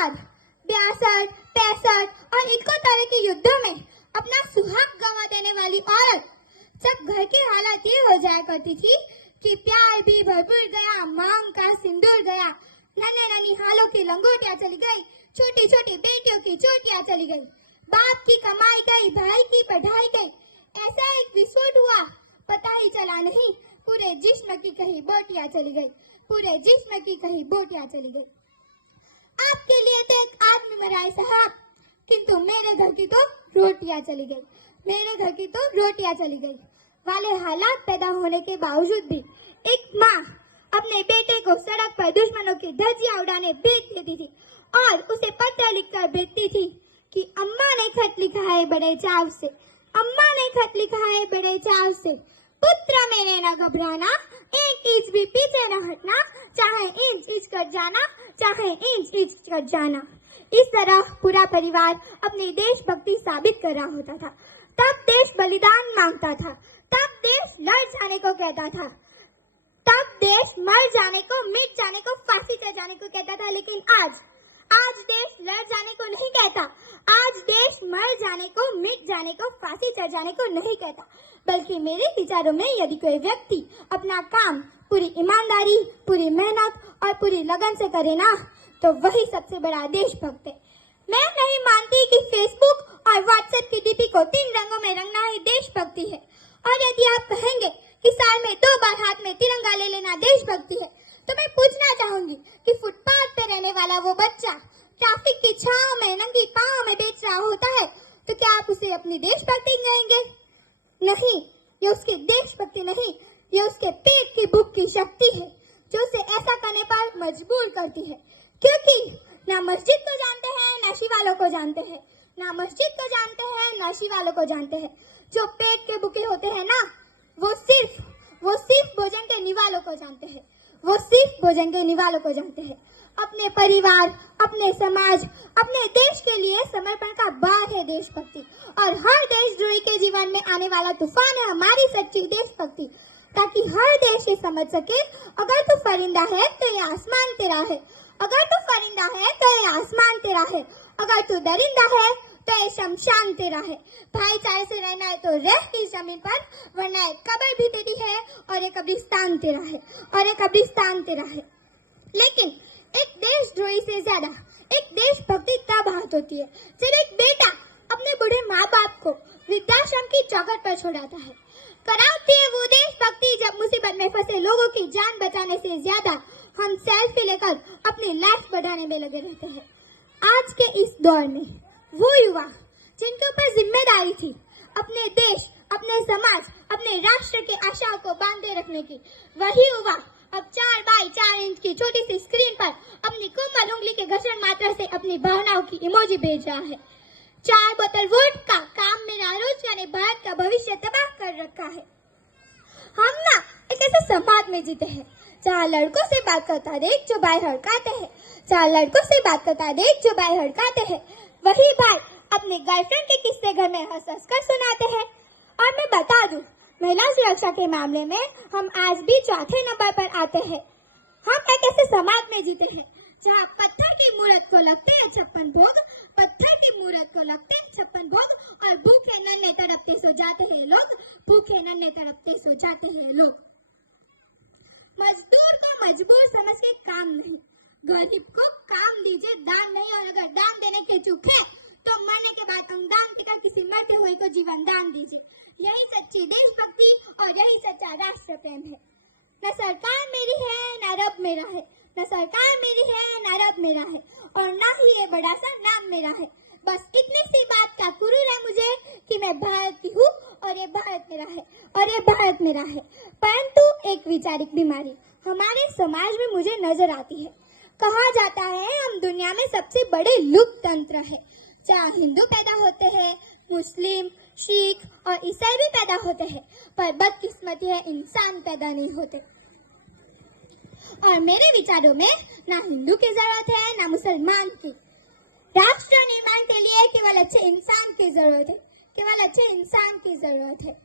64, 62, 65 और 71 के युद्धों में अपना सुहाग गंवा देने वाली औरत जब घर की हालत ये हो जाया करती थी कि प्यार भी भरपूर गया, मांग का सिंदूर गया, नन्हे ननिहालों की लंगोटियां चली गई, छोटी छोटी बेटियों की चोटियां चली गई, बाप की कमाई गई, भाई की पढ़ाई गई, ऐसा एक विस्फोट हुआ, पता ही चला नहीं, पूरे जिस्म की कहीं बोटियां चली गई, पूरे जिस्म की कहीं बोटियां चली गई। आपके लिए तो एक आदमी मरा है साहब, किंतु मेरे घर की तो रोटियां चली गई, मेरे घर की तो रोटियां चली गई वाले हालात पैदा होने के बावजूद भी एक माँ अपने बेटे को सड़क पर दुश्मनों की धज्जियां उड़ाने भेज देती थी और उसे पत्र लिखकर भेजती थी कि अम्मा ने खत लिखा है बड़े चाव से, अम्मा ने खत लिखा है बड़े चाव से, पुत्र मेरे न घबराना, एक इंच भी पीछे न हटना, चाहे इंच इंच कर जाना, चाहे इंच इंच कर जाना। इस तरह पूरा परिवार अपनी देशभक्ति साबित कर रहा होता था। तब देश बलिदान मांगता था, तब देश लड़ जाने को कहता था, तब देश मर जाने को, मिट जाने को, फांसी चढ़ जाने को कहता था। लेकिन आज देश लड़ जाने को नहीं कहता, आज देश मर जाने को, मिट जाने को, फांसी चढ़ जाने को नहीं कहता, बल्कि मेरे विचारों में यदि कोई व्यक्ति अपना काम पूरी ईमानदारी, पूरी मेहनत और पूरी लगन से करे ना, तो वही सबसे बड़ा देशभक्त है। मैं नहीं मानती कि फेसबुक और व्हाट्सएप की डीपी को 3 रंगों में रंगना ही देशभक्ति है। और यदि आप कहेंगे कि साल में 2 बार हाथ में तिरंगा ले लेना देशभक्ति है, तो मैं पूछना चाहूंगी कि फुटपाथ पे रहने वाला वो बच्चा ट्रैफिक की छांव में नंगी पांव में बेच रहा होता है, तो क्या आप उसे अपनी देशभक्ति कहेंगे? नहीं, ये उसकी देशभक्ति नहीं, ये उसके पेट की भूख की शक्ति है जो उसे ऐसा करने पर मजबूर करती है। क्योंकि ना मस्जिद को जानते हैं, ना शिवालों को जानते हैं, ना मस्जिद को जानते हैं, ना शिवालों को जानते हैं। जो पेट के भूखे होते हैं ना, वो सिर्फ भोजन के निवालों को जानते हैं, वो सिर्फ भोजन के निवालों को जानते हैं। अपने परिवार, अपने समाज, अपने देश के लिए समर्पण का बाग है देशभक्ति। और हर देशद्रोही के जीवन में आने वाला तूफान है हमारी सच्ची देशभक्ति, ताकि हर देश ये समझ सके, अगर तू परिंदा है तो ये आसमान तेरा है, अगर तू परिंदा है तो ये आसमान तेरा है, अगर तू दरिंदा है तो ये शमशान तेरा है। भाईचारे से रहना है तो रह इस जमीन पर, वरना एक कब्र भी तेरी है और एक कब्रिस्तान तेरा है, और एक कब्रिस्तान तेरा है। लेकिन एक देशद्रोही से ज्यादा एक देशभक्ति तब हाथ होती है जब एक बेटा अपने बूढ़े माँ बाप को वृद्धाश्रम की चौखट पर छोड़ाता है। कराती है वो देशभक्ति जब मुसीबत में फंसे लोगों की जान बचाने से ज्यादा हम सेल्फी लेकर अपनी लाइफ बढ़ाने में लगे रहते हैं। आज के इस दौर में वो युवा जिनके ऊपर जिम्मेदारी थी अपने देश, अपने समाज, अपने राष्ट्र के आशाओं को बांधे रखने की, वही युवा अब 4 बाई 4 इंच की छोटी सी स्क्रीन पर अपनी कोमल उंगली के घर्षण मात्रा से अपनी भावनाओं की इमोजी भेज रहा है। 4 बोतल वोडका काम मेरा रोजगार ने भारत का भविष्य तबाह कर रखा है। हम ना एक ऐसे समाज में जीते हैं जहाँ लड़कों से बात करता देख जो भाई हड़काते हैं, जहाँ लड़कों से बात करता देख जो भाई हड़काते हैं, वही भाई अपने गर्लफ्रेंड के किस्से घर में हंस हंस कर सुनाते हैं। और मैं बता दूं, महिला सुरक्षा के मामले में हम आज भी 4थे नंबर पर आते हैं। हम एक ऐसे समाज में जीते हैं जहाँ पत्थर की मूरत को लगते हैं 56 भोग, पत्थर की मूरत को लगते हैं 56 भोग, और भूखे नन्हे तड़पते सो जाते हैं लोग, भूखे नन्हे तड़पते सो जाते हैं लोग। मजदूर को मजबूर समझ के काम नहीं, गरीब को काम दीजिए, दान नहीं। और अगर दान देने के चूक है तो मरने के बाद दान देकर किसी मरते हुए को जीवन दान दीजिए। यही सच्ची देशभक्ति और यही सच्चा राष्ट्र प्रेम है। न सरकार मेरी है, न रब मेरा है, न सरकार मेरी है, न रब मेरा है, और न ही ये बड़ा सा नाम मेरा है। बस इतनी सी बात का गुरूर है मुझे कि मैं भारत की हूँ और ये भारत मेरा है, और ये भारत मेरा है। परंतु एक वैचारिक बीमारी हमारे समाज में मुझे नजर आती है। कहा जाता है हम दुनिया में सबसे बड़े लोकतंत्र है, जहाँ हिंदू पैदा होते हैं, मुस्लिम, सिख और ईसाई भी पैदा होते हैं, पर बदकिस्मती है इंसान पैदा नहीं होते। और मेरे विचारों में ना हिंदू की जरूरत है ना मुसलमान की। राष्ट्र निर्माण के लिए केवल अच्छे इंसान की जरूरत है, केवल अच्छे इंसान की जरूरत है।